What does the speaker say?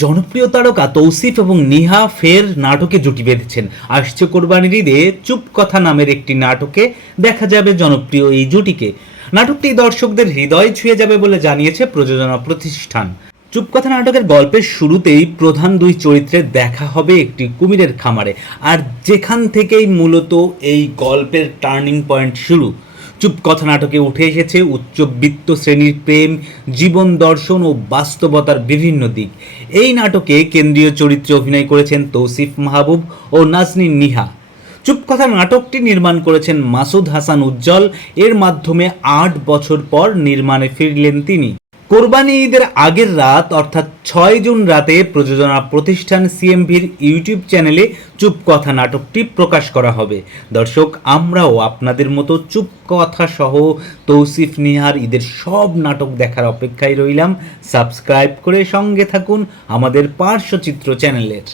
জনপ্রিয় তারকা তৌসিফ এবং নিহা ফের নাটকে জুটি বেঁধেছেন। আসছে কোরবানির ঈদে চুপ কথা নামের একটি নাটকে দেখা যাবে জনপ্রিয় এই জুটিকে। নাটকটি দর্শকদের হৃদয় ছুঁয়ে যাবে বলে জানিয়েছে প্রযোজনা প্রতিষ্ঠান। চুপ কথা নাটকের গল্পের শুরুতেই প্রধান দুই চরিত্রের দেখা হবে একটি কুমিরের খামারে, আর যেখান থেকেই মূলত এই গল্পের টার্নিং পয়েন্ট শুরু। চুপ কথা নাটকে উঠে এসেছে উচ্চবিত্ত শ্রেণীর প্রেম, জীবন দর্শন ও বাস্তবতার বিভিন্ন দিক। এই নাটকে কেন্দ্রীয় চরিত্রে অভিনয় করেছেন তৌসিফ মাহবুব ও নাজনীন নিহা। চুপ কথা নাটকটি নির্মাণ করেছেন মাসুদ হাসান উজ্জ্বল। এর মাধ্যমে ৮ বছর পর নির্মাণে ফিরলেন তিনি। কোরবানি ঈদের আগের রাত অর্থাৎ ৬ জুন রাতে প্রযোজনা প্রতিষ্ঠান সিএমভির ইউটিউব চ্যানেলে চুপ কথা নাটকটি প্রকাশ করা হবে। দর্শক, আমরাও আপনাদের মতো চুপ কথা সহ তৌসিফ নিহার ঈদের সব নাটক দেখার অপেক্ষায় রইলাম। সাবস্ক্রাইব করে সঙ্গে থাকুন আমাদের পার্শ্বচিত্র চ্যানেলের।